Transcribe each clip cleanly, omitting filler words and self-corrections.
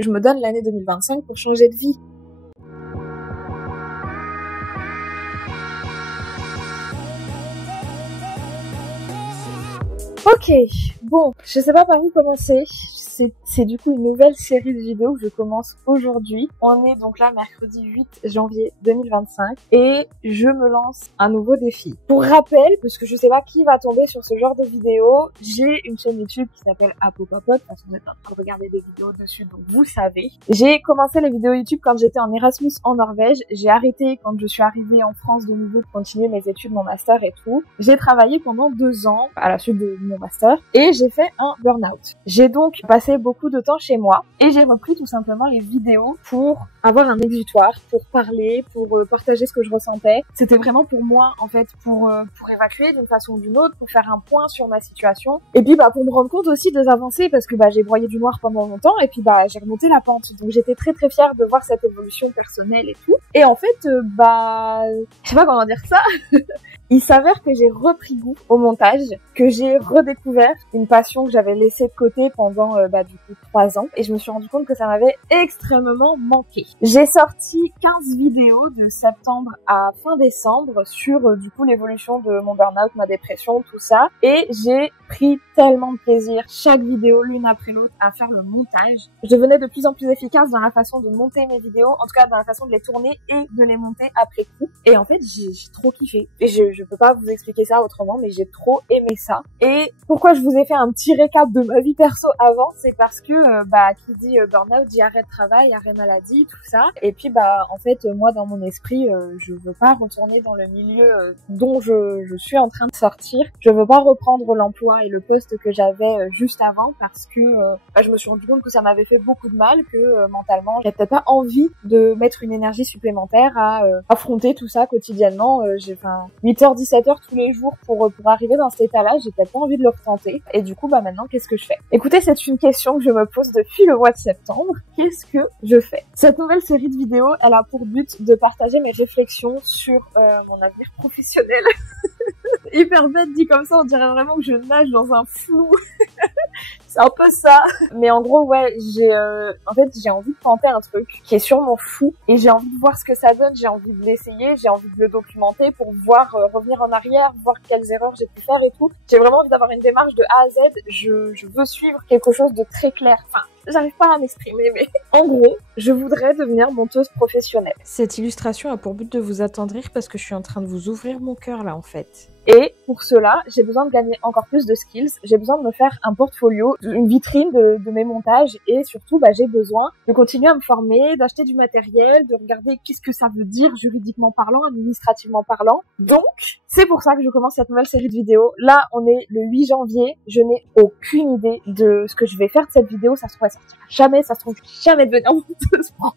je me donne l'année 2025 pour changer de vie. Ok, bon, je sais pas par où commencer. C'est du coup une nouvelle série de vidéos que je commence aujourd'hui. On est donc là mercredi 8 janvier 2025 et je me lance un nouveau défi. Pour rappel, parce que je sais pas qui va tomber sur ce genre de vidéo, j'ai une chaîne YouTube qui s'appelle Apopapote, parce que vous êtes en train de regarder des vidéos dessus, donc vous savez. J'ai commencé les vidéos YouTube quand j'étais en Erasmus en Norvège. J'ai arrêté quand je suis arrivée en France de nouveau pour continuer mes études, mon master et tout. J'ai travaillé pendant 2 ans à la suite de mon master et j'ai fait un burn-out. J'ai donc passé beaucoup de temps chez moi et j'ai repris tout simplement les vidéos pour avoir un exutoire, pour parler, pour partager ce que je ressentais. C'était vraiment pour moi en fait, pour évacuer d'une façon ou d'une autre, pour faire un point sur ma situation et puis pour me rendre compte aussi des avancées parce que j'ai broyé du noir pendant longtemps et puis j'ai remonté la pente. Donc j'étais très très fière de voir cette évolution personnelle et tout. Et en fait je sais pas comment dire ça. Il s'avère que j'ai repris goût au montage, que j'ai redécouvert une passion que j'avais laissée de côté pendant du coup 3 ans et je me suis rendu compte que ça m'avait extrêmement manqué. J'ai sorti 15 vidéos de septembre à fin décembre sur du coup l'évolution de mon burn-out, ma dépression, tout ça et j'ai pris tellement de plaisir chaque vidéo l'une après l'autre à faire le montage. Je devenais de plus en plus efficace dans la façon de monter mes vidéos, en tout cas dans la façon de les tourner et de les monter après coup. Et en fait j'ai trop kiffé et je peux pas vous expliquer ça autrement, mais j'ai trop aimé ça. Et pourquoi je vous ai fait un petit récap de ma vie perso avant, c'est parce que qui dit burn-out dit arrêt de travail, arrêt maladie, tout ça. Et puis en fait moi dans mon esprit je veux pas retourner dans le milieu dont je suis en train de sortir. Je veux pas reprendre l'emploi et le poste que j'avais juste avant parce que je me suis rendu compte que ça m'avait fait beaucoup de mal, que mentalement j'avais peut-être pas envie de mettre une énergie supplémentaire à affronter tout ça quotidiennement. J'ai 8h-17h tous les jours pour arriver dans cet état-là, j'ai peut-être pas envie de le retenter. Et du coup, maintenant, qu'est-ce que je fais? Écoutez, c'est une question que je me pose depuis le mois de septembre. Qu'est-ce que je fais? Cette nouvelle série de vidéos, elle a pour but de partager mes réflexions sur mon avenir professionnel. Hyper bête dit comme ça, on dirait vraiment que je nage dans un flou. C'est un peu ça. Mais en gros, j'ai envie de tenter un truc qui est sûrement fou et j'ai envie de voir ce que ça donne, j'ai envie de l'essayer, j'ai envie de le documenter pour voir revenir en arrière, voir quelles erreurs j'ai pu faire et tout. J'ai vraiment envie d'avoir une démarche de A à Z. Je veux suivre quelque chose de très clair. Enfin, j'arrive pas à m'exprimer, mais en gros, je voudrais devenir monteuse professionnelle. Cette illustration a pour but de vous attendrir parce que je suis en train de vous ouvrir mon cœur là en fait. Et pour cela, j'ai besoin de gagner encore plus de skills, j'ai besoin de me faire un portfolio, une vitrine de mes montages et surtout j'ai besoin de continuer à me former, d'acheter du matériel, de regarder qu'est-ce que ça veut dire juridiquement parlant, administrativement parlant. Donc, c'est pour ça que je commence cette nouvelle série de vidéos. Là, on est le 8 janvier, je n'ai aucune idée de ce que je vais faire de cette vidéo, ça se trouve elle sortira jamais, ça se trouve jamais devenir monteuse pro.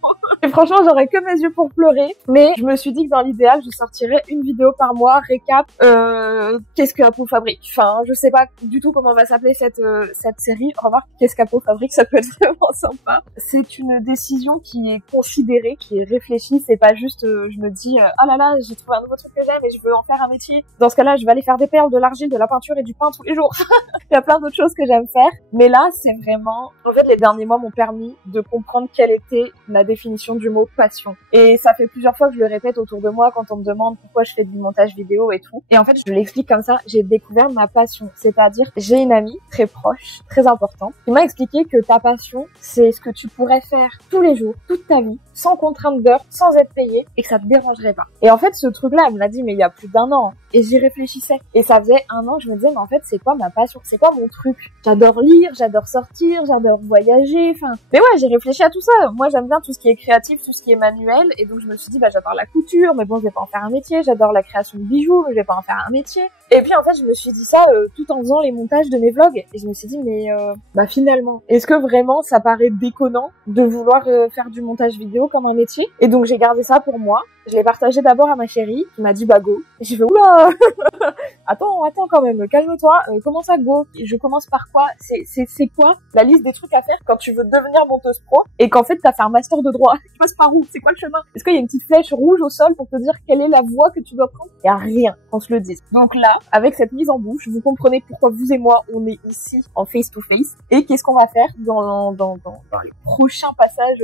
Et franchement, j'aurais que mes yeux pour pleurer, mais je me suis dit que dans l'idéal, je sortirais une vidéo par mois, récap, qu'est-ce que Apo fabrique. Enfin, je sais pas du tout comment va s'appeler cette série. Remarque, qu'est-ce qu'Apo fabrique, ça peut être vraiment sympa. C'est une décision qui est considérée, qui est réfléchie. C'est pas juste, je me dis, oh là là, j'ai trouvé un nouveau truc que j'aime et je veux en faire un métier. Dans ce cas-là, je vais aller faire des perles, de l'argile, de la peinture et du pain tous les jours. Il y a plein d'autres choses que j'aime faire. Mais là, c'est vraiment, en fait, les derniers mois m'ont permis de comprendre quelle était la définition du mot passion. Et ça fait plusieurs fois que je le répète autour de moi quand on me demande pourquoi je fais du montage vidéo et tout. Et en fait, je l'explique comme ça, j'ai découvert ma passion. C'est-à-dire, j'ai une amie très proche, très importante, qui m'a expliqué que ta passion, c'est ce que tu pourrais faire tous les jours, toute ta vie, sans contrainte d'heure, sans être payé, et que ça te dérangerait pas. Et en fait, ce truc-là, elle me l'a dit, mais il y a plus d'1 an. Et j'y réfléchissais. Et ça faisait 1 an, je me disais, mais en fait, c'est quoi ma passion? C'est quoi mon truc? J'adore lire, j'adore sortir, j'adore voyager, mais ouais, j'ai réfléchi à tout ça. Moi, j'aime bien tout ce qui est créatif, tout ce qui est manuel, et donc je me suis dit, j'adore la couture, mais bon, je vais pas en faire un métier, j'adore la création de bijoux, mais je vais pas en faire un métier. Et puis, en fait, je me suis dit ça tout en faisant les montages de mes vlogs, et je me suis dit, mais finalement, est-ce que vraiment ça paraît déconnant de vouloir faire du montage vidéo comme un métier? Et donc, j'ai gardé ça pour moi. Je l'ai partagé d'abord à ma chérie, qui m'a dit bah go. Et j'ai fait oula, attends quand même, calme-toi, comment ça go? Je commence par quoi? C'est quoi la liste des trucs à faire quand tu veux devenir monteuse pro et qu'en fait t'as fait un master de droit? Tu passes par où? C'est quoi le chemin? Est-ce qu'il y a une petite flèche rouge au sol pour te dire quelle est la voie que tu dois prendre? Il y a rien qu'on se le dise. Donc là, avec cette mise en bouche, vous comprenez pourquoi vous et moi on est ici en face to face et qu'est-ce qu'on va faire dans les prochains passages,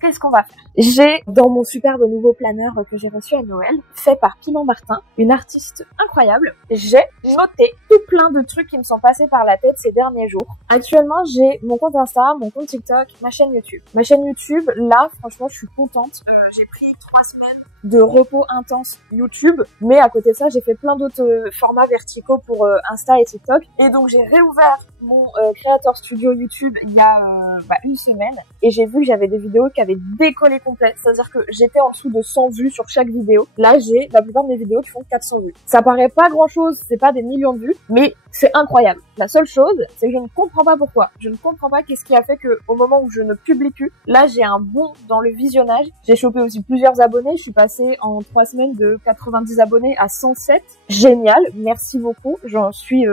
qu'est-ce qu'on va faire? J'ai dans mon superbe nouveau planeur que j'ai reçu à Noël, fait par Piment Martin, une artiste incroyable, j'ai noté tout plein de trucs qui me sont passés par la tête ces derniers jours. Actuellement, j'ai mon compte Insta, mon compte TikTok, ma chaîne YouTube. Ma chaîne YouTube, là, franchement, je suis contente. J'ai pris 3 semaines de repos intense YouTube, mais à côté de ça, j'ai fait plein d'autres formats verticaux pour Insta et TikTok. Et donc, j'ai réouvert mon Creator Studio YouTube il y a une semaine et j'ai vu que j'avais des vidéos qui avaient décollé complet. C'est-à-dire que j'étais en dessous de 100 vues sur chaque vidéo. Là, j'ai la plupart de mes vidéos qui font 400 vues. Ça paraît pas grand-chose, c'est pas des millions de vues, mais c'est incroyable. La seule chose, c'est que je ne comprends pas pourquoi. Je ne comprends pas qu'est-ce qui a fait que au moment où je ne publie plus, là, j'ai un bond dans le visionnage. J'ai chopé aussi plusieurs abonnés. Je suis passée en 3 semaines de 90 abonnés à 107. Génial, merci beaucoup. Je suis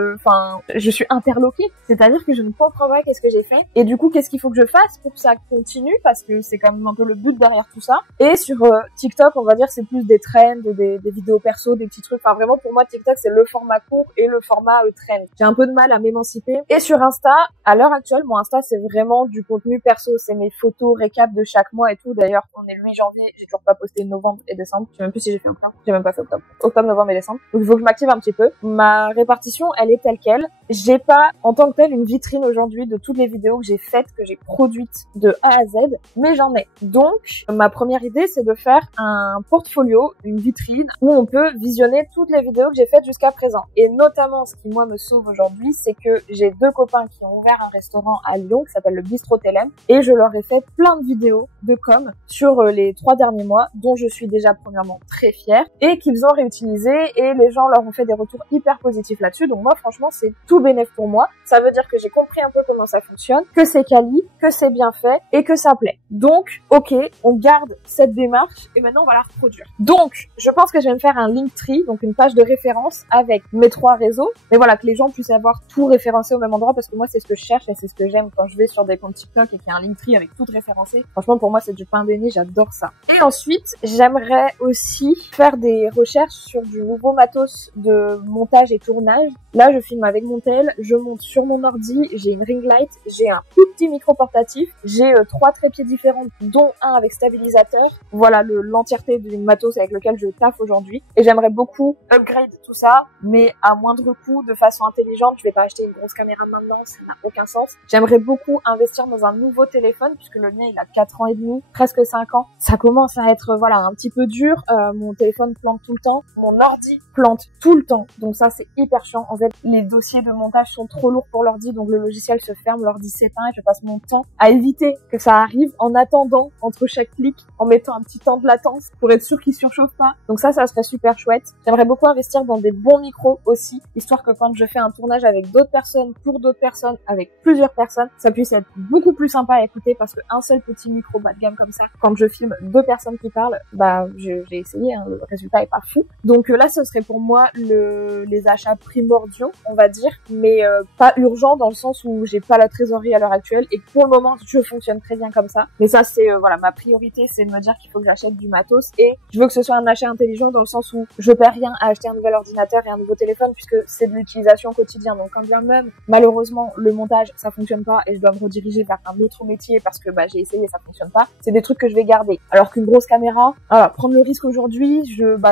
interloquée. C'est-à-dire que je ne comprends pas qu'est-ce que j'ai fait. Et du coup, qu'est-ce qu'il faut que je fasse pour que ça continue? Parce que c'est quand même un peu le but derrière tout ça. Et sur TikTok, on va dire, c'est plus des trends, des vidéos perso, des petits trucs. Enfin, vraiment, pour moi, TikTok, c'est le format court et le format trend. J'ai un peu de mal à m'émanciper. Et sur Insta, à l'heure actuelle, mon Insta, c'est vraiment du contenu perso. C'est mes photos, récap de chaque mois et tout. D'ailleurs, on est le 8 janvier, j'ai toujours pas posté novembre et décembre. Je sais même plus si j'ai fait octobre. J'ai même pas fait octobre. Octobre, novembre et décembre. Donc, il faut que je m'active un petit peu. Ma répartition, elle est telle quelle. J'ai pas, en tant que telle, une vitrine aujourd'hui de toutes les vidéos que j'ai faites, que j'ai produites de A à Z, mais j'en ai. Donc, ma première idée, c'est de faire un portfolio, une vitrine, où on peut visionner toutes les vidéos que j'ai faites jusqu'à présent. Et notamment, ce qui, moi, me sauve aujourd'hui, c'est que j'ai 2 copains qui ont ouvert un restaurant à Lyon, qui s'appelle le Bistrot Télème, et je leur ai fait plein de vidéos de com sur les 3 derniers mois, dont je suis déjà premièrement très fière, et qu'ils ont réutilisé, et les gens leur ont fait des retours hyper positifs là-dessus. Donc moi, franchement, c'est tout bénéf pour moi. Ça veut dire que j'ai compris un peu comment ça fonctionne, que c'est quali, que c'est bien fait, et que ça plaît. Donc, ok, on garde cette démarche, et maintenant on va la reproduire. Donc, je pense que je vais me faire un Linktree, donc une page de référence avec mes 3 réseaux, mais voilà, que les gens puissent avoir tout référencé au même endroit, parce que moi, c'est ce que je cherche, et c'est ce que j'aime quand je vais sur des comptes TikTok et qu'il y a un Linktree avec tout référencé. Franchement, pour moi, c'est du pain béni, j'adore ça. Et ensuite, j'aimerais aussi faire des recherches sur du nouveau matos de montage et tournage. Là, je filme avec mon tel, je monte sur mon ordi, j'ai une ring light, j'ai un tout petit micro portatif, j'ai 3 trépieds différents, dont un avec stabilisateur. Voilà l'entièreté du matos avec lequel je taffe aujourd'hui. Et j'aimerais beaucoup upgrade tout ça, mais à moindre coût, de façon intelligente. Je vais pas acheter une grosse caméra maintenant, ça n'a aucun sens. J'aimerais beaucoup investir dans un nouveau téléphone, puisque le mien, il a 4 ans et demi, presque 5 ans. Ça commence à être, un petit peu dur. Mon téléphone plante tout le temps. Mon ordi plante tout le temps. Donc ça, c'est hyper chiant. En fait, les dossiers de montage sont trop lourds pour l'ordi, donc le logiciel se ferme, l'ordi s'éteint et je passe mon temps à éviter que ça arrive en attendant entre chaque clic, en mettant un petit temps de latence pour être sûr qu'il surchauffe pas. Donc ça serait super chouette. J'aimerais beaucoup investir dans des bons micros aussi, histoire que quand je fais un tournage avec d'autres personnes, pour d'autres personnes, avec plusieurs personnes, ça puisse être beaucoup plus sympa à écouter, parce qu'un seul petit micro bas de gamme comme ça, quand je filme 2 personnes qui parlent, j'ai essayé, le résultat est pas fou. Donc là, ce serait pour moi les achats primordiaux, on va dire, mais pas urgent dans le sens où j'ai pas la trésorerie à l'heure actuelle et que pour le moment, je fonctionne très bien comme ça. Mais ça, c'est ma priorité, c'est de me dire qu'il faut que j'achète du matos, et je veux que ce soit un achat intelligent dans le sens où je perds rien à acheter un nouvel ordinateur et un nouveau téléphone, puisque c'est de l'utilisation au quotidien. Donc quand bien même, malheureusement, le montage, ça fonctionne pas et je dois me rediriger vers un autre métier parce que j'ai essayé, ça fonctionne pas, c'est des trucs que je vais garder. Alors qu'une grosse caméra, prendre le risque aujourd'hui,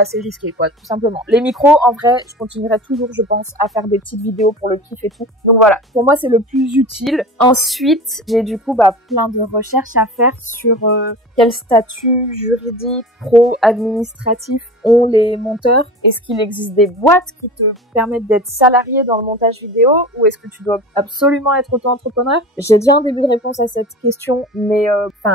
c'est risqué, quoi, tout simplement. Les micros, en vrai, je continuerai toujours, je pense, à faire des petites vidéos pour le kiff et tout. Donc voilà, pour moi, c'est le plus utile. Ensuite, j'ai du coup plein de recherches à faire sur quel statut juridique, pro, administratif ont les monteurs? Est-ce qu'il existe des boîtes qui te permettent d'être salarié dans le montage vidéo ou est-ce que tu dois absolument être auto-entrepreneur? J'ai déjà un début de réponse à cette question, mais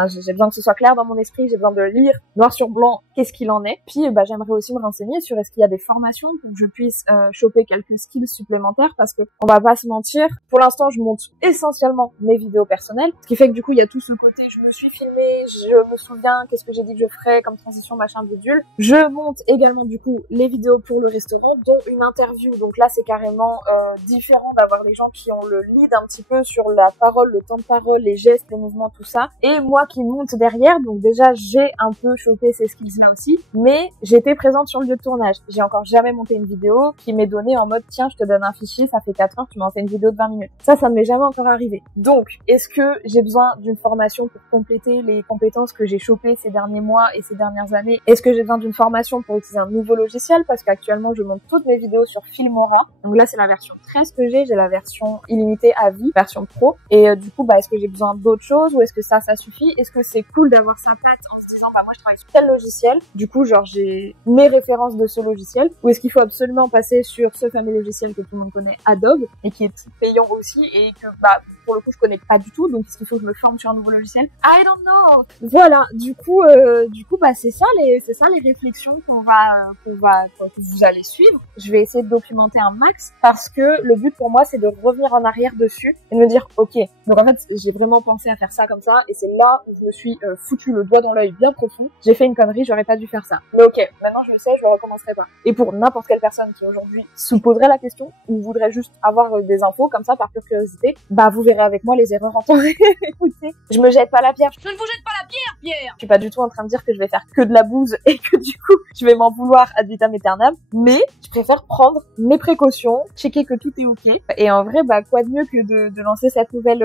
j'ai besoin que ce soit clair dans mon esprit, j'ai besoin de lire noir sur blanc qu'est-ce qu'il en est. Puis j'aimerais aussi me renseigner sur est-ce qu'il y a des formations pour que je puisse choper quelques skills supplémentaires parce que on va pas se mentir, pour l'instant je monte essentiellement mes vidéos personnelles, ce qui fait que du coup il y a tout ce côté je me suis filmée, je me souviens qu'est-ce que j'ai dit que je ferais comme transition machin bidule. Je monte également du coup les vidéos pour le restaurant dont une interview, donc là c'est carrément différent d'avoir les gens qui ont le lead un petit peu sur la parole, le temps de parole, les gestes, les mouvements, tout ça, et moi qui monte derrière. Donc déjà j'ai un peu chopé ces skills là aussi, mais j'étais présente sur le lieu de tournage. J'ai encore jamais monté une vidéo qui m'est donnée en mode tiens je te donne un fichier, ça fait 4 heures, tu m'en fais une vidéo de 20 minutes. Ça ne m'est jamais encore arrivé. Donc est-ce que j'ai besoin d'une formation pour compléter les compétences que j'ai chopées ces derniers mois et ces dernières années? Est-ce que j'ai besoin d'une formation pour utiliser un nouveau logiciel? Parce qu'actuellement je monte toutes mes vidéos sur Filmora. Donc là c'est la version 13 que j'ai la version illimitée à vie, version pro. Et du coup est-ce que j'ai besoin d'autres choses ou est-ce que ça suffit? Est-ce que c'est cool d'avoir sa patte en se disant moi je travaille sur tel logiciel, du coup j'ai mes références de ce logiciel, ou est-ce qu'il faut absolument passer sur ce fameux logiciel que tout le monde connaît, Adobe, et qui est payant aussi et que pour le coup je connais pas du tout, donc est-ce qu'il faut que je me forme sur un nouveau logiciel? I don't know. Voilà, du coup c'est ça les réflexions que vous allez suivre. Je vais essayer de documenter un max parce que le but pour moi c'est de revenir en arrière dessus et de me dire ok, donc en fait j'ai vraiment pensé à faire ça comme ça et c'est là où je me suis foutu le doigt dans l'œil bien profond. J'ai fait une connerie, j'aurais pas dû faire ça. Mais ok, maintenant je le sais, je le recommencerai pas. Et pour n'importe quelle personne qui aujourd'hui se poserait la question ou voudrait juste avoir des infos comme ça par pure curiosité, vous verrez avec moi les erreurs en temps. Écoutez, je me jette pas la pierre. Je ne vous jette pas la pierre, Pierre. Je suis pas du tout en train de dire que je vais faire que de la bouse et que du coup je vais m'en vouloir ad vitam aeternam, mais je préfère prendre mes précautions, checker que tout est ok. Et en vrai, quoi de mieux que de lancer cette nouvelle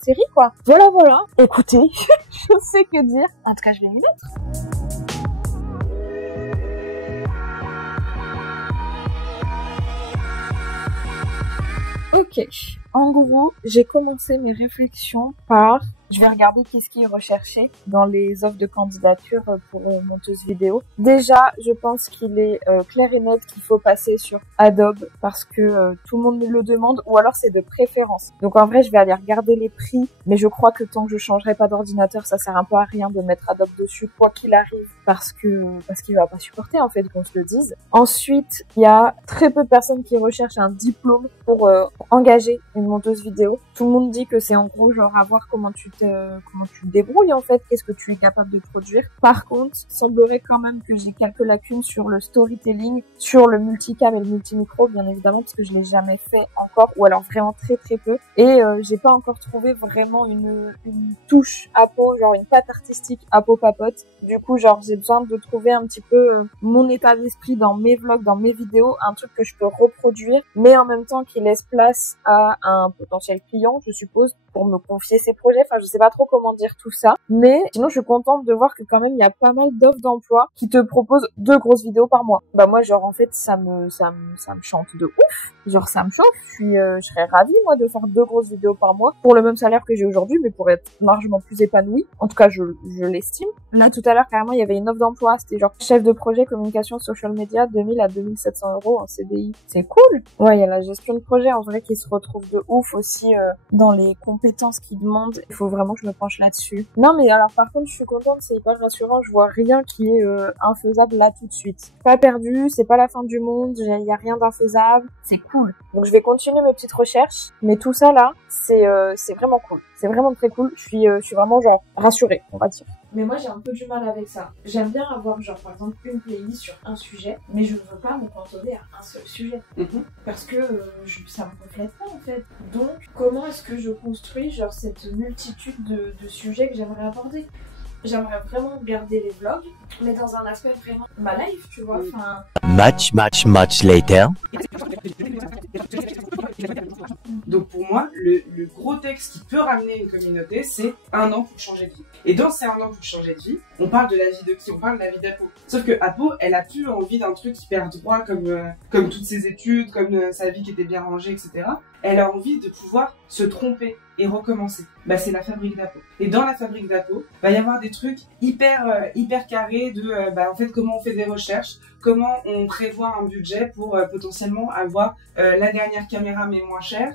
série, quoi. Voilà. Écoutez, je sais que dire. En tout cas, je vais m'y mettre. Ok, en gros, j'ai commencé mes réflexions par je vais regarder qu'est-ce qui est recherché dans les offres de candidature pour monteuse vidéo. Déjà, je pense qu'il est clair et net qu'il faut passer sur Adobe parce que tout le monde me le demande ou alors c'est de préférence. Donc en vrai, je vais aller regarder les prix, mais je crois que tant que je changerai pas d'ordinateur, ça sert un peu à rien de mettre Adobe dessus quoi qu'il arrive parce qu'il va pas supporter en fait qu'on se le dise. Ensuite, il y a très peu de personnes qui recherchent un diplôme pour engager une monteuse vidéo. Tout le monde dit que c'est en gros genre à voir comment tu te débrouilles en fait, qu'est-ce que tu es capable de produire. Par contre, il semblerait quand même que j'ai quelques lacunes sur le storytelling, sur le multicam et le multimicro bien évidemment parce que je l'ai jamais fait encore ou alors vraiment très très peu et j'ai pas encore trouvé vraiment une touche à peau, genre une patte artistique à peau papote. Du coup j'ai besoin de trouver un petit peu mon état d'esprit dans mes vlogs, dans mes vidéos, un truc que je peux reproduire mais en même temps qui laisse place à un potentiel client je suppose pour me confier ses projets. Enfin, je sais pas trop comment dire tout ça. Mais sinon, je suis contente de voir que quand même, il y a pas mal d'offres d'emploi qui te proposent 2 grosses vidéos par mois. Moi, en fait, ça me chante de ouf. Ça me chauffe. Je serais ravie, moi, de faire 2 grosses vidéos par mois pour le même salaire que j'ai aujourd'hui, mais pour être largement plus épanouie. En tout cas, je l'estime. Là, tout à l'heure, carrément, il y avait une offre d'emploi. C'était genre chef de projet communication social media, 2000 à 2700 € en CDI. C'est cool. Ouais, il y a la gestion de projet, en vrai, qui se retrouve de ouf aussi dans les compétences qu'ils demandent. Il faut vraiment que je me penche là-dessus. Non, mais alors par contre, je suis contente, c'est hyper rassurant. Je vois rien qui est infaisable là tout de suite. Pas perdu, c'est pas la fin du monde, il y a rien d'infaisable. C'est cool. Donc je vais continuer mes petites recherches, mais tout ça là, c'est vraiment cool. C'est vraiment très cool. Je suis vraiment rassurée, on va dire. Mais moi j'ai un peu du mal avec ça. J'aime bien avoir par exemple une playlist sur un sujet, mais je ne veux pas me cantonner à un seul sujet. Parce que ça me reflète pas en fait. Donc comment est-ce que je construis cette multitude de sujets que j'aimerais aborder? J'aimerais vraiment garder les vlogs, mais dans un aspect vraiment ma life, tu vois. Much later. Donc pour moi, le gros texte qui peut ramener une communauté, c'est 1 an pour changer de vie. Et dans ces 1 an pour changer de vie, on parle de la vie de qui? On parle de la vie d'Apo. Sauf que Apo, elle a plus envie d'un truc hyper droit comme toutes ses études, comme sa vie qui était bien rangée, etc. elle a envie de pouvoir se tromper et recommencer. Bah, c'est la fabrique d'Apo. Et dans la fabrique d'Apo, va y avoir des trucs hyper carrés de en fait comment on fait des recherches, comment on prévoit un budget pour potentiellement avoir la dernière caméra mais moins chère.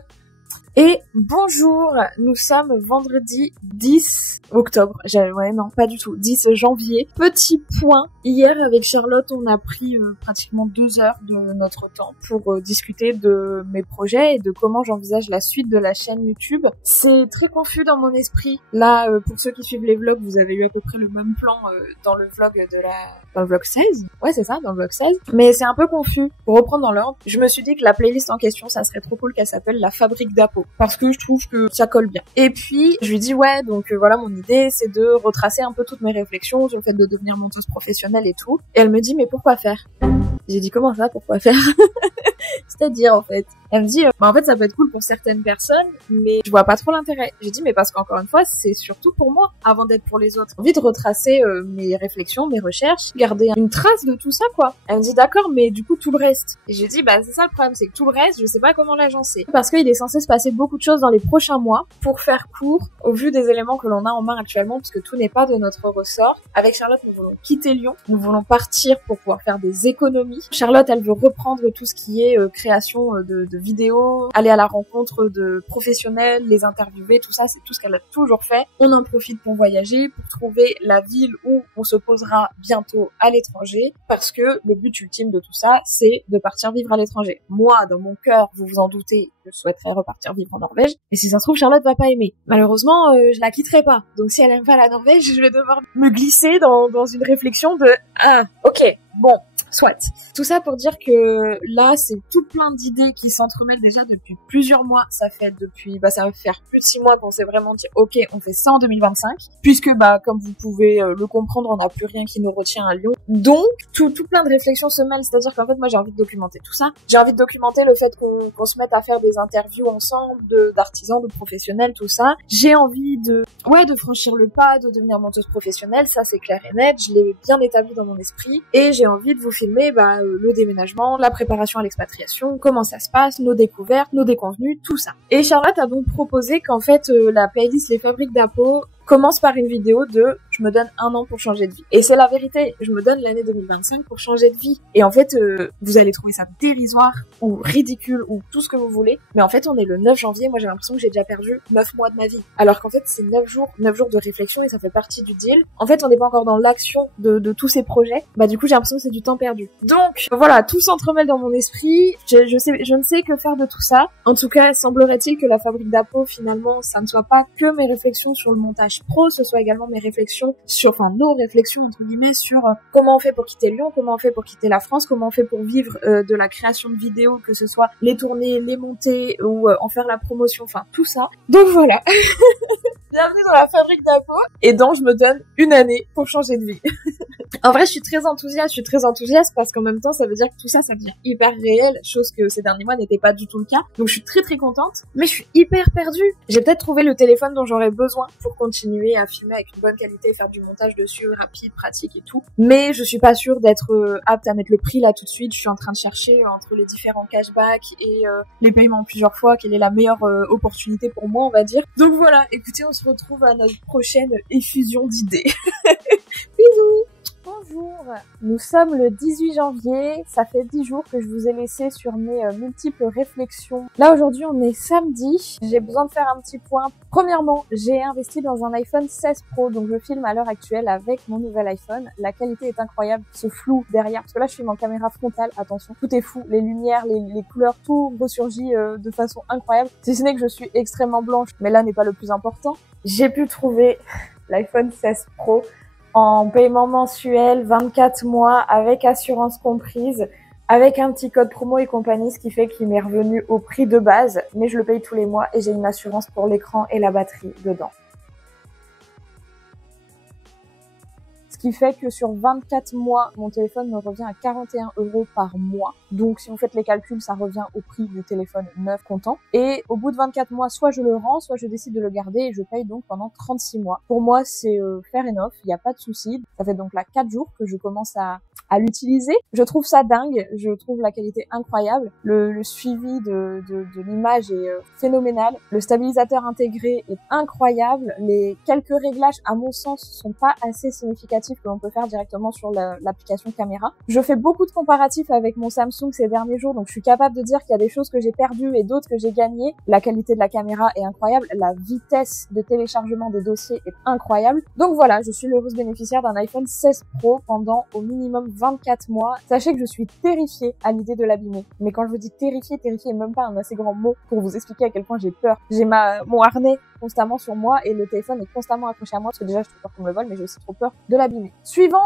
Et bonjour, nous sommes vendredi 10 octobre. Ouais, non, pas du tout. 10 janvier. Petit point. Hier, avec Charlotte, on a pris pratiquement 2 heures de notre temps pour discuter de mes projets et de comment j'envisage la suite de la chaîne YouTube. C'est très confus dans mon esprit. Là, pour ceux qui suivent les vlogs, vous avez eu à peu près le même plan dans le vlog dans le vlog 16. Ouais, c'est ça, dans le vlog 16. Mais c'est un peu confus. Pour reprendre dans l'ordre, je me suis dit que la playlist en question, ça serait trop cool qu'elle s'appelle La Fabrique d'Apo. Parce que je trouve que ça colle bien. Et puis, je lui dis ouais, donc voilà, mon idée, c'est de retracer un peu toutes mes réflexions sur le fait de devenir monteuse professionnelle et tout. Et elle me dit, mais pourquoi faire? J'ai dit, comment ça, pourquoi faire? C'est-à-dire, en fait. Elle me dit, en fait, ça peut être cool pour certaines personnes, mais je vois pas trop l'intérêt. J'ai dit, mais parce qu'encore une fois, c'est surtout pour moi, avant d'être pour les autres. J'ai envie de retracer mes réflexions, mes recherches, garder une trace de tout ça, quoi. Elle me dit, d'accord, mais du coup, tout le reste. Et j'ai dit, bah, c'est ça le problème, c'est que tout le reste, je sais pas comment l'agencer. Parce qu'il est censé se passer beaucoup de choses dans les prochains mois. Pour faire court, au vu des éléments que l'on a en main actuellement, puisque tout n'est pas de notre ressort, avec Charlotte, nous voulons quitter Lyon. Nous voulons partir pour pouvoir faire des économies. Charlotte, elle veut reprendre tout ce qui est création de vidéos, aller à la rencontre de professionnels, les interviewer, tout ça, c'est tout ce qu'elle a toujours fait. On en profite pour voyager, pour trouver la ville où on se posera bientôt à l'étranger, parce que le but ultime de tout ça, c'est de partir vivre à l'étranger. Moi, dans mon cœur, vous vous en doutez, je souhaiterais repartir vivre en Norvège, et si ça se trouve, Charlotte va pas aimer. Malheureusement, je la quitterai pas. Donc si elle aime pas la Norvège, je vais devoir me glisser dans une réflexion de ok, bon, soit. Tout ça pour dire que là, c'est tout plein d'idées qui s'entremêlent déjà depuis plusieurs mois. Ça va faire plus de 6 mois qu'on s'est vraiment dit, ok, on fait ça en 2025. Puisque, comme vous pouvez le comprendre, on n'a plus rien qui nous retient à Lyon. Donc, tout plein de réflexions se mêlent. C'est-à-dire qu'en fait, moi, j'ai envie de documenter tout ça. J'ai envie de documenter le fait qu'on se mette à faire des interviews ensemble, d'artisans, de professionnels, tout ça. J'ai envie de franchir le pas, de devenir monteuse professionnelle. Ça, c'est clair et net. Je l'ai bien établi dans mon esprit. Et j'ai envie de vous filmer le déménagement, la préparation à l'expatriation, comment ça se passe, nos découvertes, nos déconvenus, tout ça. Et Charlotte a donc proposé qu'en fait la playlist Les Fabriques d'Apo commence par une vidéo de « Je me donne 1 an pour changer de vie ». Et c'est la vérité, je me donne l'année 2025 pour changer de vie. Et en fait, vous allez trouver ça dérisoire ou ridicule ou tout ce que vous voulez. Mais en fait, on est le 9 janvier, moi j'ai l'impression que j'ai déjà perdu 9 mois de ma vie. Alors qu'en fait, c'est 9 jours de réflexion et ça fait partie du deal. En fait, on n'est pas encore dans l'action de tous ces projets. Du coup, j'ai l'impression que c'est du temps perdu. Donc, voilà, tout s'entremêle dans mon esprit. Je ne sais que faire de tout ça. En tout cas, semblerait-il que la Fabrique d'Apo, finalement, ça ne soit pas que mes réflexions sur le montage pro, ce soit également mes réflexions nos réflexions entre guillemets sur comment on fait pour quitter Lyon, comment on fait pour quitter la France, comment on fait pour vivre de la création de vidéos, que ce soit les tourner, les monter ou en faire la promotion, enfin tout ça. Donc voilà. Bienvenue dans la Fabrique d'Apo et donc je me donne 1 année pour changer de vie. En vrai, je suis très enthousiaste parce qu'en même temps, ça veut dire que tout ça, ça devient hyper réel, chose que ces derniers mois n'était pas du tout le cas. Donc je suis très très contente, mais je suis hyper perdue. J'ai peut-être trouvé le téléphone dont j'aurais besoin pour continuer à filmer avec une bonne qualité, faire du montage dessus, rapide, pratique et tout. Mais je suis pas sûre d'être apte à mettre le prix là tout de suite. Je suis en train de chercher entre les différents cashbacks et les paiements plusieurs fois, quelle est la meilleure opportunité pour moi, on va dire. Donc voilà, écoutez, on se retrouve à notre prochaine effusion d'idées. Bisous! Bonjour, nous sommes le 18 janvier, ça fait 10 jours que je vous ai laissé sur mes multiples réflexions. Là aujourd'hui on est samedi, j'ai besoin de faire un petit point. Premièrement, j'ai investi dans un iPhone 16 Pro, donc je filme à l'heure actuelle avec mon nouvel iPhone. La qualité est incroyable, ce flou derrière, parce que là je filme en caméra frontale, attention, tout est fou, les lumières, les couleurs, tout ressurgit de façon incroyable. Si ce n'est que je suis extrêmement blanche, mais là n'est pas le plus important. J'ai pu trouver l'iPhone 16 Pro en paiement mensuel, 24 mois, avec assurance comprise, avec un petit code promo et compagnie, ce qui fait qu'il m'est revenu au prix de base, mais je le paye tous les mois et j'ai une assurance pour l'écran et la batterie dedans. Ce qui fait que sur 24 mois, mon téléphone me revient à 41 € par mois. Donc si vous faites les calculs, ça revient au prix du téléphone neuf comptant. Et au bout de 24 mois, soit je le rends, soit je décide de le garder et je paye donc pendant 36 mois. Pour moi, c'est fair enough, il n'y a pas de souci. Ça fait donc là 4 jours que je commence à l'utiliser. Je trouve ça dingue, je trouve la qualité incroyable. Le suivi de l'image est phénoménal. Le stabilisateur intégré est incroyable. Les quelques réglages, à mon sens, sont pas assez significatifs que l'on peut faire directement sur l'application caméra. Je fais beaucoup de comparatifs avec mon Samsung ces derniers jours, donc je suis capable de dire qu'il y a des choses que j'ai perdues et d'autres que j'ai gagnées. La qualité de la caméra est incroyable. La vitesse de téléchargement des dossiers est incroyable. Donc voilà, je suis l'heureuse bénéficiaire d'un iPhone 16 Pro pendant au minimum 24 mois. Sachez que je suis terrifiée à l'idée de l'abîmer. Mais quand je vous dis terrifiée est même pas un assez grand mot pour vous expliquer à quel point j'ai peur. J'ai mon harnais constamment sur moi et le téléphone est constamment accroché à moi parce que déjà j'ai trop peur qu'on me le vole, mais j'ai aussi trop peur de l'abîmer. Suivant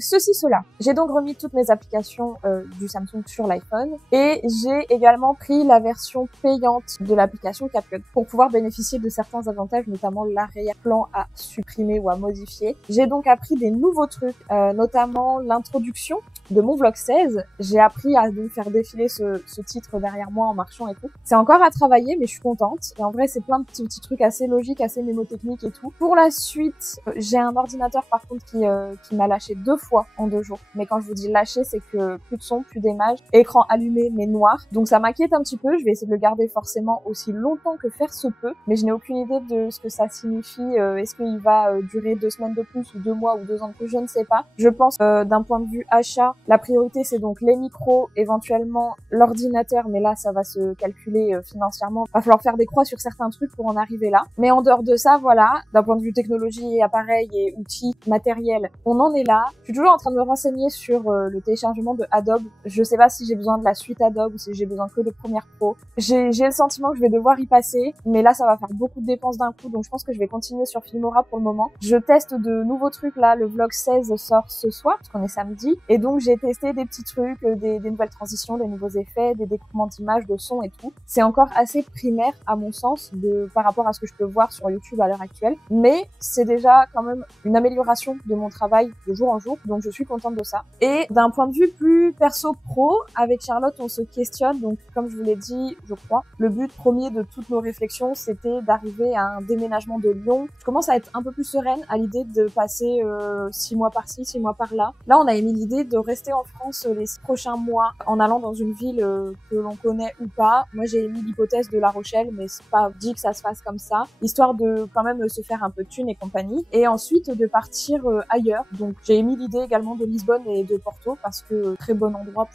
cela. J'ai donc remis toutes mes applications du Samsung sur l'iPhone et j'ai également pris la version payante de l'application CapCut pour pouvoir bénéficier de certains avantages, notamment l'arrière-plan à supprimer ou à modifier. J'ai donc appris des nouveaux trucs, notamment l'introduction de mon vlog 16. J'ai appris à donc faire défiler ce titre derrière moi en marchant et tout. C'est encore à travailler, mais je suis contente. Et en vrai, c'est plein de petits trucs assez logiques, assez mémotechniques et tout. Pour la suite, j'ai un ordinateur par contre qui m'a lâché 2 fois en 2 jours. Mais quand je vous dis lâché, c'est que plus de son, plus d'image, écran allumé mais noir. Donc ça m'inquiète un petit peu. Je vais essayer de le garder forcément aussi longtemps que faire se peut. Mais je n'ai aucune idée de ce que ça signifie. Est-ce qu'il va durer 2 semaines de plus ou 2 mois ou 2 ans de plus? Je ne sais pas. Je pense d'un point de vue achat, la priorité c'est donc les micros, éventuellement l'ordinateur, mais là ça va se calculer financièrement. Va falloir faire des croix sur certains trucs pour en arriver là. Mais en dehors de ça, voilà, d'un point de vue technologie, appareil et outils, matériel, on en est là. Je suis toujours en train de me renseigner sur le téléchargement de Adobe. Je sais pas si j'ai besoin de la suite Adobe ou si j'ai besoin que de Premiere Pro. J'ai le sentiment que je vais devoir y passer, mais là ça va faire beaucoup de dépenses d'un coup, donc je pense que je vais continuer sur Filmora pour le moment. Je teste de nouveaux trucs là, le vlog 16 sort ce soir, parce qu'on est samedi, et donc j'ai testé des petits trucs, des nouvelles transitions, des nouveaux effets, des découpements d'images, de sons et tout. C'est encore assez primaire à mon sens par rapport à ce que je peux voir sur YouTube à l'heure actuelle, mais c'est déjà quand même une amélioration de mon travail de jour en jour, donc je suis contente de ça. Et d'un point de vue plus perso pro, avec Charlotte on se questionne, donc comme je vous l'ai dit, je crois, le but premier de toutes nos réflexions c'était d'arriver à un déménagement de Lyon. Je commence à être un peu plus sereine à l'idée de passer 6 mois par-ci, 6 mois par-là. Là on a émis l'idée de rester en France les 6 prochains mois en allant dans une ville que l'on connaît ou pas. Moi j'ai émis l'hypothèse de La Rochelle, mais c'est pas dit que ça se fasse comme ça, histoire de quand même se faire un peu de thunes et compagnie, et ensuite de partir ailleurs. Donc j'ai émis l'idée également de Lisbonne et de Porto parce que très bon endroit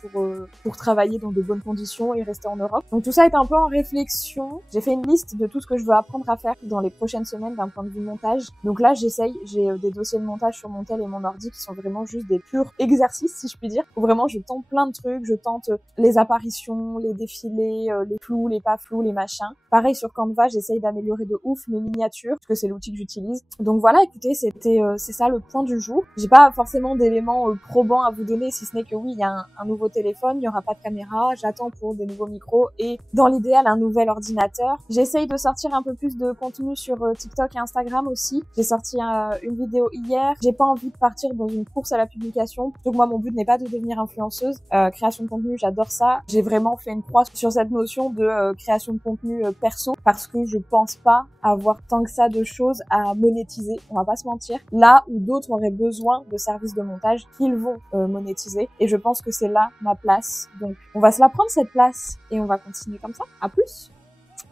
pour travailler dans de bonnes conditions et rester en Europe. Donc tout ça est un peu en réflexion. J'ai fait une liste de tout ce que je veux apprendre à faire dans les prochaines semaines d'un point de vue montage. Donc là j'ai des dossiers de montage sur mon tel et mon ordi qui sont vraiment juste des purs exercices si je puis dire, où vraiment je tente plein de trucs, je tente les apparitions, les défilés, les flous, les pas flous, les machins. Pareil sur Canva, j'essaye d'améliorer de ouf mes miniatures parce que c'est l'outil que j'utilise. Donc voilà, écoutez, c'est ça le point du jour. J'ai pas forcément d'éléments probants à vous donner, si ce n'est que oui, il y a un nouveau téléphone, il y aura pas de caméra, j'attends pour des nouveaux micros et dans l'idéal un nouvel ordinateur. J'essaye de sortir un peu plus de contenu sur TikTok et Instagram aussi. J'ai sorti une vidéo hier. J'ai pas envie de partir dans une course à la publication. Donc moi mon but n'est pas de devenir influenceuse. Création de contenu, j'adore ça. J'ai vraiment fait une croix sur cette notion de création de contenu perso parce que je pense pas avoir tant que ça de choses à monétiser. On va pas se mentir. Là où d'autres auraient besoin de services de montage qu'ils vont monétiser, et je pense que c'est là ma place. Donc on va se la prendre cette place et on va continuer comme ça. À plus.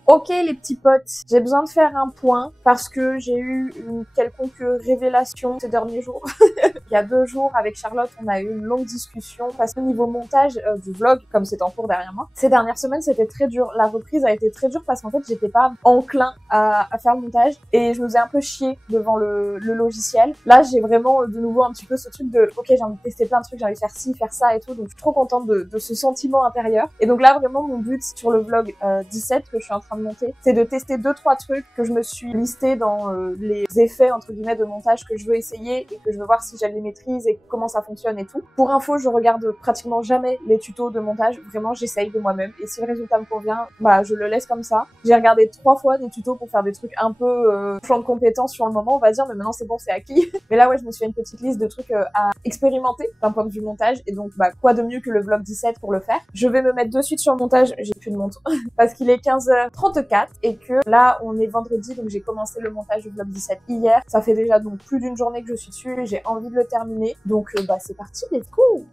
Ok les petits potes, j'ai besoin de faire un point parce que j'ai eu une quelconque révélation ces derniers jours. Il y a 2 jours avec Charlotte, on a eu une longue discussion parce que niveau montage du vlog, comme c'est en cours derrière moi, ces dernières semaines c'était très dur. La reprise a été très dure parce qu'en fait j'étais pas enclin à faire le montage et je nous ai un peu chié devant le logiciel. Là j'ai vraiment de nouveau un petit peu ce truc de ok, j'ai envie de tester plein de trucs, j'ai envie de faire ci, faire ça et tout, donc je suis trop contente de ce sentiment intérieur. Et donc là vraiment mon but sur le vlog 17 que je suis en train train de monter, c'est de tester 2-3 trucs que je me suis listé dans les effets entre guillemets de montage que je veux essayer et que je veux voir si je les maîtrise et comment ça fonctionne et tout. Pour info, je regarde pratiquement jamais les tutos de montage, vraiment j'essaye de moi-même et si le résultat me convient, bah je le laisse comme ça. J'ai regardé 3 fois des tutos pour faire des trucs un peu champ de compétences sur le moment, on va dire, mais maintenant c'est bon, c'est acquis. Mais là ouais, je me suis fait une petite liste de trucs à expérimenter d'un point de vue montage et donc bah quoi de mieux que le vlog 17 pour le faire. Je vais me mettre de suite sur le montage, j'ai plus de montre parce qu'il est 15h34 et que là on est vendredi, donc j'ai commencé le montage du vlog 17 hier. Ça fait déjà donc plus d'une journée que je suis dessus et j'ai envie de le terminer, donc bah c'est parti, let's go.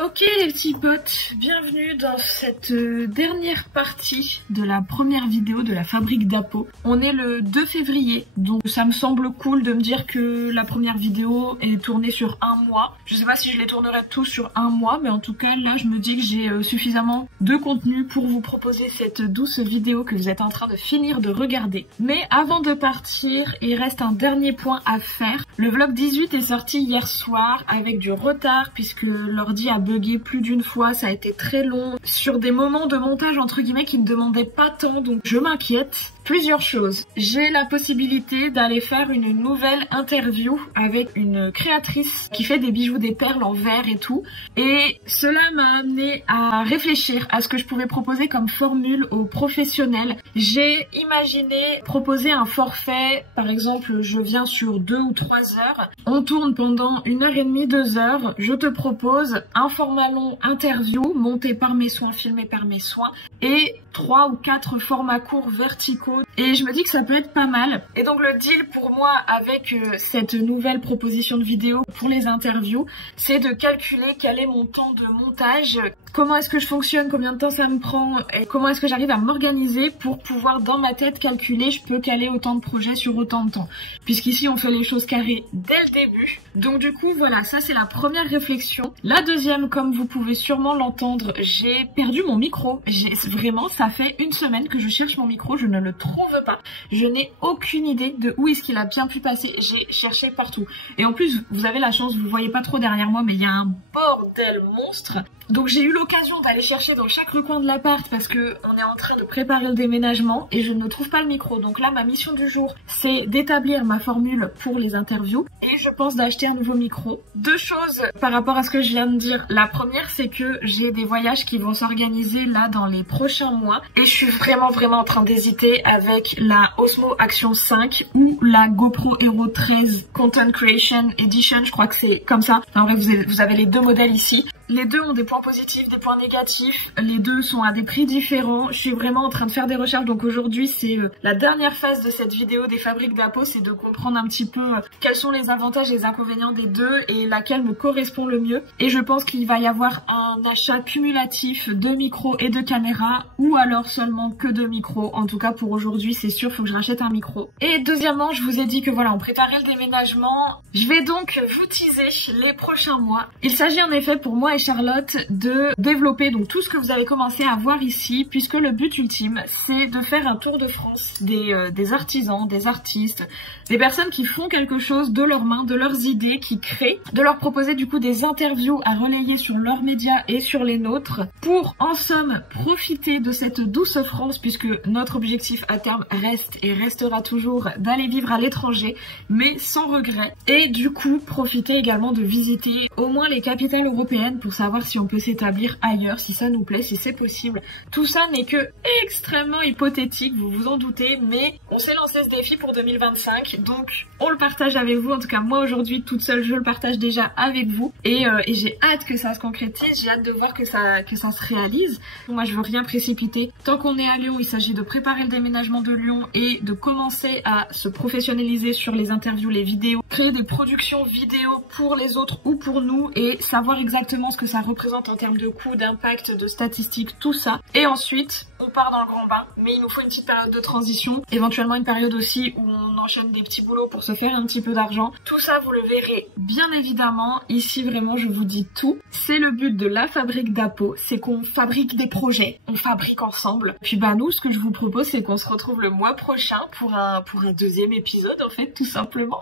Ok les petits potes, bienvenue dans cette dernière partie de la première vidéo de la fabrique d'Apo. On est le 2 février, donc ça me semble cool de me dire que la première vidéo est tournée sur un mois. Je sais pas si je les tournerai tous sur un mois, mais en tout cas là je me dis que j'ai suffisamment de contenu pour vous proposer cette douce vidéo que vous êtes en train de finir de regarder. Mais avant de partir, il reste un dernier point à faire. Le vlog 18 est sorti hier soir avec du retard puisque l'ordi a bugué plus d'une fois, ça a été très long, sur des moments de montage entre guillemets qui ne demandaient pas tant, donc je m'inquiète. Plusieurs choses. J'ai la possibilité d'aller faire une nouvelle interview avec une créatrice qui fait des bijoux, des perles en verre et tout. Et cela m'a amené à réfléchir à ce que je pouvais proposer comme formule aux professionnels. J'ai imaginé proposer un forfait, par exemple, je viens sur 2 ou 3 heures. On tourne pendant 1h30, 2 heures. Je te propose un format long interview monté par mes soins, filmé par mes soins et 3 ou 4 formats courts verticaux. Et je me dis que ça peut être pas mal. Et donc le deal pour moi avec cette nouvelle proposition de vidéo pour les interviews, c'est de calculer quel est mon temps de montage, comment est-ce que je fonctionne, combien de temps ça me prend, et comment est-ce que j'arrive à m'organiser pour pouvoir dans ma tête calculer, je peux caler autant de projets sur autant de temps. Puisqu'ici on fait les choses carrées dès le début. Donc du coup voilà, ça c'est la première réflexion. La deuxième, comme vous pouvez sûrement l'entendre, j'ai perdu mon micro. Vraiment, ça fait une semaine que je cherche mon micro, je ne le trouve pas. Je n'ai aucune idée de où est-ce qu'il a bien pu passer. J'ai cherché partout. Et en plus, vous avez la chance, vous voyez pas trop derrière moi, mais il y a un bordel monstre. Donc j'ai eu l'occasion d'aller chercher dans chaque recoin de l'appart parce que on est en train de préparer le déménagement et je ne trouve pas le micro. Donc là, ma mission du jour, c'est d'établir ma formule pour les interviews et je pense d'acheter un nouveau micro. 2 choses par rapport à ce que je viens de dire. La première, c'est que j'ai des voyages qui vont s'organiser là dans les prochains mois et je suis vraiment en train d'hésiter avec la Osmo Action 5 ou la GoPro Hero 13 Content Creation Edition, je crois que c'est comme ça. En vrai, vous avez les 2 modèles ici. Les 2 ont des points positifs, des points négatifs. Les 2 sont à des prix différents. Je suis vraiment en train de faire des recherches. Donc aujourd'hui, c'est la dernière phase de cette vidéo des fabriques d'Apo, c'est de comprendre un petit peu quels sont les avantages et les inconvénients des 2 et laquelle me correspond le mieux. Et je pense qu'il va y avoir un achat cumulatif de micros et de caméras ou alors seulement que de micros. En tout cas, pour aujourd'hui, c'est sûr, faut que je rachète un micro. Et deuxièmement, je vous ai dit que voilà, on préparait le déménagement. Je vais donc vous teaser les prochains mois. Il s'agit en effet pour moi et Charlotte de développer donc tout ce que vous avez commencé à voir ici, puisque le but ultime c'est de faire un tour de France des artisans, des artistes, des personnes qui font quelque chose de leurs mains, de leurs idées, qui créent, de leur proposer du coup des interviews à relayer sur leurs médias et sur les nôtres pour en somme profiter de cette douce France, puisque notre objectif à terme reste et restera toujours d'aller vivre à l'étranger mais sans regret, et du coup profiter également de visiter au moins les capitales européennes pour savoir si on peut s'établir ailleurs, si ça nous plaît, si c'est possible. Tout ça n'est que extrêmement hypothétique, vous vous en doutez, mais on s'est lancé ce défi pour 2025, donc on le partage avec vous. En tout cas moi aujourd'hui toute seule je le partage déjà avec vous et j'ai hâte que ça se concrétise, j'ai hâte de voir que ça se réalise. Moi je veux rien précipiter, tant qu'on est à Lyon il s'agit de préparer le déménagement de Lyon et de commencer à se professionnaliser sur les interviews, les vidéos, créer des productions vidéo pour les autres ou pour nous et savoir exactement ce que ça représente en termes de coût, d'impact, de statistiques, tout ça. Et ensuite, on part dans le grand bain, mais il nous faut une petite période de transition, éventuellement une période aussi où on enchaîne des petits boulots pour se faire un petit peu d'argent. Tout ça, vous le verrez bien évidemment. Ici, vraiment, je vous dis tout. C'est le but de la fabrique d'Apo, c'est qu'on fabrique des projets, on fabrique ensemble. Puis bah nous, ce que je vous propose, c'est qu'on se retrouve le mois prochain pour un deuxième épisode, en fait, tout simplement.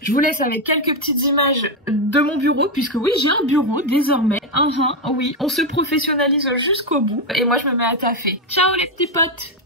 Je vous laisse avec quelques petites images de mon bureau, puisque oui, j'ai un bureau désormais. Oui, on se professionnalise jusqu'au bout. Et moi, je me mets à taffer. Ciao les petits potes!